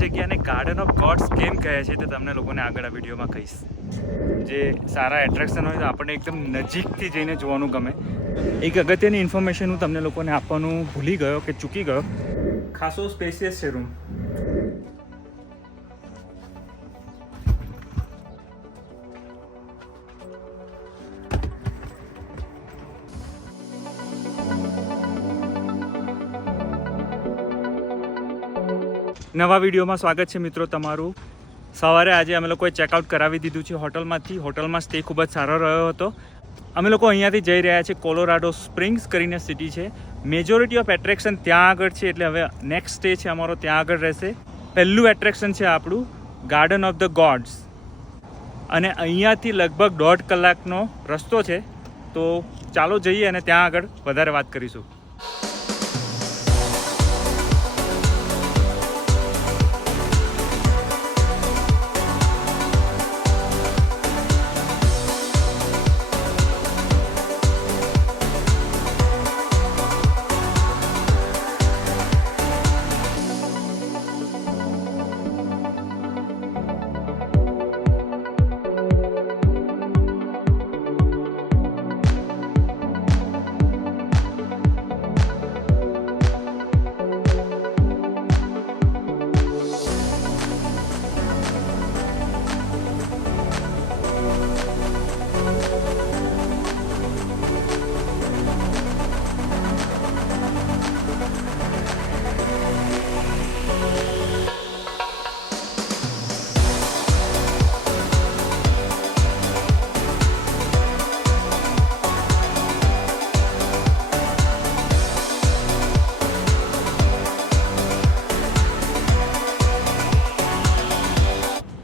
જગ્યાને garden of gods કેમ કહે છે તે તમને લોકોને આગળ આ વિડીયોમાં કહીશ. જે સારા એટ્રેક્શન હોય તો આપણને એકદમ નજીકથી જઈને જોવાનું ગમે. એક અગત્યની ઇન્ફોર્મેશન હું તમને લોકોને આપવાનું ભૂલી ગયો કે ચૂકી ગયો. ખાસો સ્પેસિયસ છે રૂમ. નવા વિડીયોમાં સ્વાગત છે મિત્રો તમારું. સવારે આજે અમે લોકોએ ચેકઆઉટ કરાવી દીધું છે હોટલમાંથી. હોટલમાં સ્ટે ખૂબ જ સારો રહ્યો હતો. અમે લોકો અહીંયાથી જઈ રહ્યા છીએ કોલોરાડો સ્પ્રિંગ્સ કરીને સિટી છે. મેજોરિટી ઓફ એટ્રેક્શન ત્યાં આગળ છે, એટલે હવે નેક્સ્ટ સ્ટે છે અમારો ત્યાં આગળ રહેશે. પહેલું એટ્રેક્શન છે આપણું ગાર્ડન ઓફ ધ ગોડ્સ, અને અહીંયાથી લગભગ 1.5 કલાકનો રસ્તો છે. તો ચાલો જઈએ અને ત્યાં આગળ વધારે વાત કરીશું.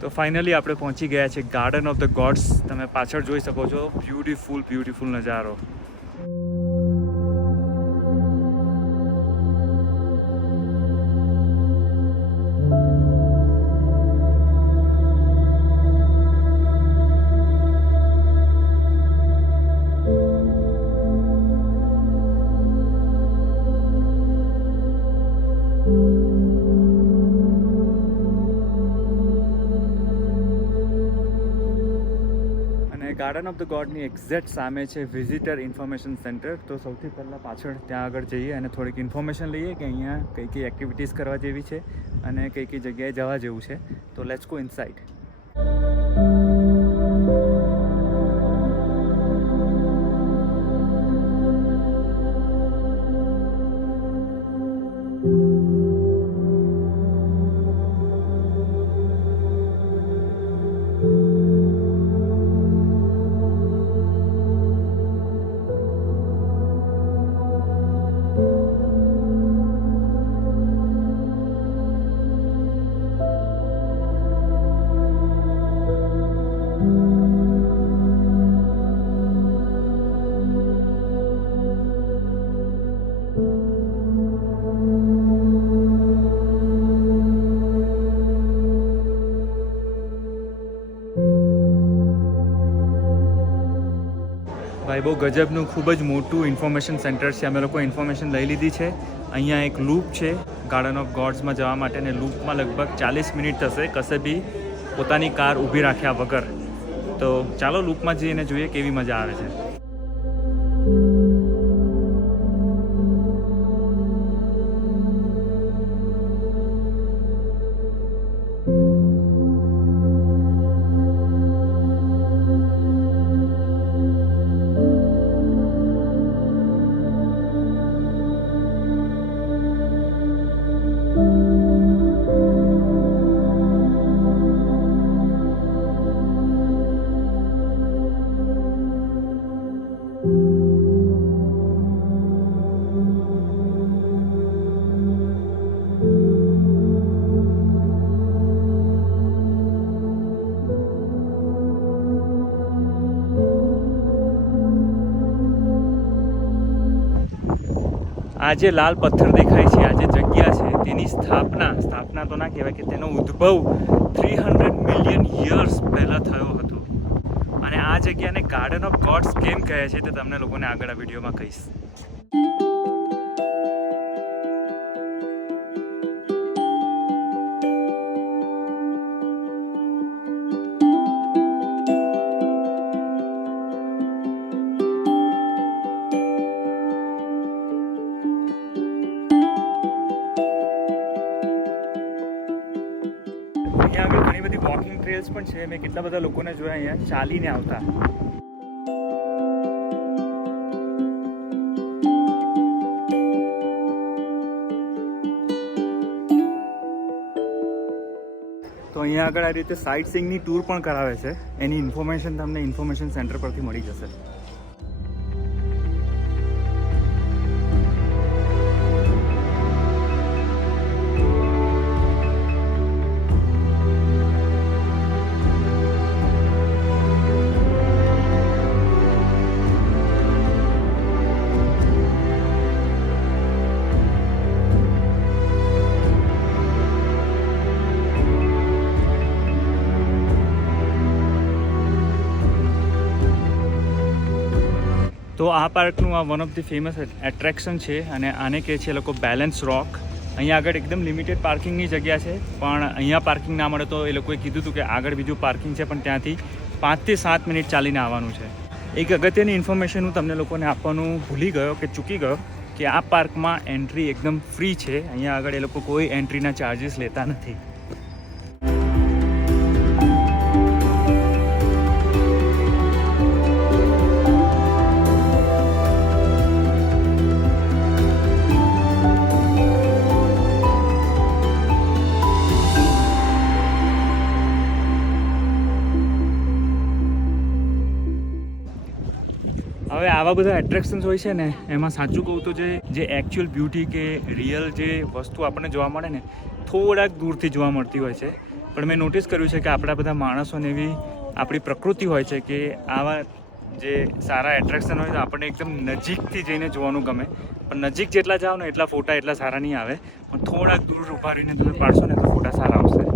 તો ફાઇનલી આપણે પહોંચી ગયા છે ગાર્ડન ઓફ ધ ગોડ્સ. તમે પાછળ જોઈ શકો છો બ્યુટીફુલ નજારો. ગાર્ડન ઓફ ધ ગોડની એક્ઝેક્ટ સામે છે વિઝિટર ઇન્ફોર્મેશન સેન્ટર. તો સૌથી પહેલાં પાછળ ત્યાં આગળ જઈએ અને થોડીક ઇન્ફોર્મેશન લઈએ કે અહીંયા કઈ એક્ટિવિટીઝ કરવા જેવી છે અને કઈ જગ્યાએ જવા જેવું છે. તો લેટ્સ ગો ઇનસાઇડ. ભાઈ બહુ ગજબનું ખૂબ જ મોટું ઇન્ફોર્મેશન સેન્ટર છે. અમે લોકો ઇન્ફોર્મેશન લઈ લીધી છે. અહીંયા એક લૂપ છે ગાર્ડન ઓફ ગોડ્સમાં જવા માટે, અને લૂપમાં લગભગ 40 મિનિટ થશે કશે બી પોતાની કાર ઊભી રાખ્યા વગર. તો ચાલો લૂપમાં જઈને જોઈએ કેવી મજા આવે છે. આ જે લાલ પથ્થર દેખાય છે, આ જે જગ્યા છે, તેની સ્થાપના તો ના કહેવાય કે તેનો ઉદ્ભવ 300 મિલિયન યર્સ પહેલાં થયો હતો. અને આ જગ્યાને ગાર્ડન ઓફ ગોડ્સ કેમ કહે છે તે તમને લોકોને આગળ આ વિડીયોમાં કહીશ. અહીંયા આગળ ઘણી બધી વોકિંગ ટ્રેલ્સ પણ છે. મેં કેટલા બધા લોકોને જોયા અહીંયા ચાલીને આવતા. તો અહીંયા આગળ આ રીતે સાઇટ સીઇંગની ટૂર પણ કરાવે છે. એની ઇન્ફોર્મેશન તમને ઇન્ફોર્મેશન સેન્ટર પરથી મળી જશે. તો આ પાર્કનું આ one of the famous attraction છે અને આને કહે છે એ લોકો બેલેન્સ રોક. અહીંયા આગળ એકદમ લિમિટેડ પાર્કિંગની જગ્યા છે, પણ અહીંયા પાર્કિંગ ના મળે તો એ લોકોએ કીધું હતું કે આગળ બીજું પાર્કિંગ છે, પણ ત્યાંથી 5 થી 7 મિનિટ ચાલીને આવવાનું છે. એક અગત્યની ઇન્ફોર્મેશન હું તમને લોકોને આપવાનું ભૂલી ગયો કે ચૂકી ગયો કે આ પાર્કમાં એન્ટ્રી એકદમ ફ્રી છે. અહીંયા આગળ એ લોકો કોઈ એન્ટ્રીના ચાર્જીસ લેતા નથી. હવે આવા બધા એટ્રેક્શન્સ હોય છે ને, એમાં સાચું કહું તો જે એકચ્યુઅલ બ્યુટી કે રિયલ જે વસ્તુ આપણને જોવા મળે ને, થોડાક દૂરથી જોવા મળતી હોય છે. પણ મેં નોટિસ કર્યું છે કે આપણા બધા માણસોને એવી આપણી પ્રકૃતિ હોય છે કે આવા જે સારા એટ્રેક્શન હોય તો આપણને એકદમ નજીકથી જઈને જોવાનું ગમે. પણ નજીક જેટલા જાઓ ને એટલા ફોટા એટલા સારા નહીં આવે, પણ થોડાક દૂર ઊભા રહીને તમે પાડશો ને તો ફોટા સારા આવશે.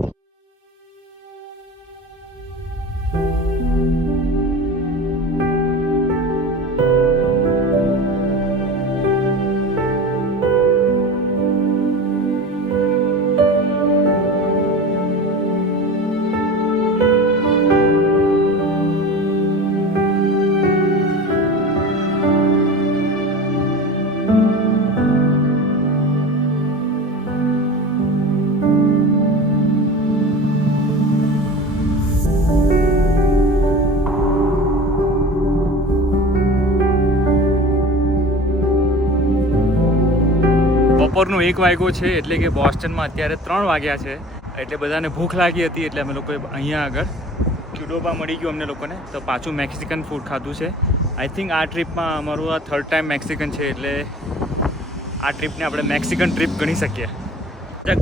બપોરનો 1 વાગ્યો છે, એટલે કે બોસ્ટનમાં અત્યારે 3 વાગ્યા છે. એટલે બધાને ભૂખ લાગી હતી, એટલે અમે લોકોએ અહીંયા આગળ ક્યુડોબા મળી ગયું અમને લોકોને, તો પાછું મેક્સિકન ફૂડ ખાધું છે. આઈ થિંક આ ટ્રીપમાં અમારું આ 3rd ટાઈમ મેક્સિકન છે, એટલે આ ટ્રીપને આપણે મેક્સિકન ટ્રીપ ગણી શકીએ.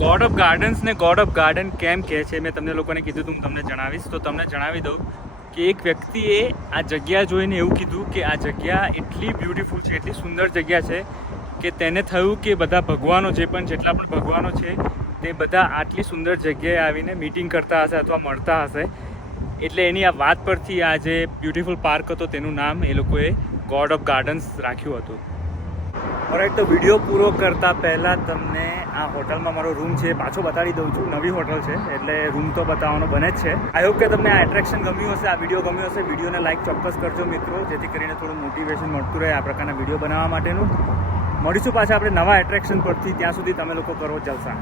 ગોડ ઓફ ગાર્ડન્સ ને ગોડ ઓફ ગાર્ડન કેમ કહે છે મેં તમને લોકોને કીધું હતું, હું તમને જણાવીશ. તો તમને જણાવી દઉં કે એક વ્યક્તિએ આ જગ્યા જોઈને એવું કીધું કે આ જગ્યા એટલી બ્યુટીફુલ છે, એટલી સુંદર જગ્યા છે કે તેને થયું કે બધા ભગવાનો જેટલા પણ ભગવાનો છે તે બધા આટલી સુંદર જગ્યાએ આવીને મીટિંગ કરતા હશે અથવા મળતા હશે. એટલે એની આ વાત પરથી આ જે બ્યુટીફુલ પાર્ક હતો તેનું નામ એ લોકોએ ગોડ ઓફ ગાર્ડન્સ રાખ્યું હતું. ઓલરાઈટ, તો વિડીયો પૂરો કરતાં પહેલાં તમને આ હોટલમાં મારો રૂમ છે પાછો બતાવી દઉં છું. નવી હોટલ છે એટલે રૂમ તો બતાવવાનો બને જ છે. આઈ હોપ કે તમને આ એટ્રેક્શન ગમ્યું હશે, આ વિડીયો ગમ્યો હશે. વિડીયોને લાઈક ચોક્કસ કરજો મિત્રો, જેથી કરીને થોડું મોટિવેશન મળતું રહે આ પ્રકારના વિડીયો બનાવવા માટેનું. મળીશું પાછા આપણે નવા એટ્રેક્શન પરથી. ત્યાં સુધી તમે લોકો કરો જલસા.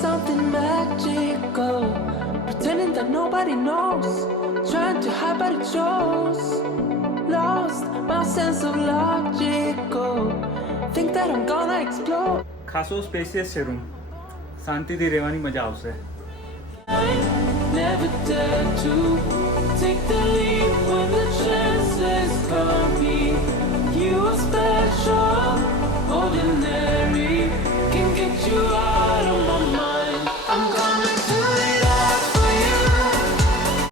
Something magical, pretending that nobody knows, trying to hide but it shows. Lost my sense of logical, think that I'm gonna explode. ખાસો સ્પેશિયસ છે રૂમ, શાંતિથી રહેવાની મજા આવશે. Never dare to take the leap when the chances come.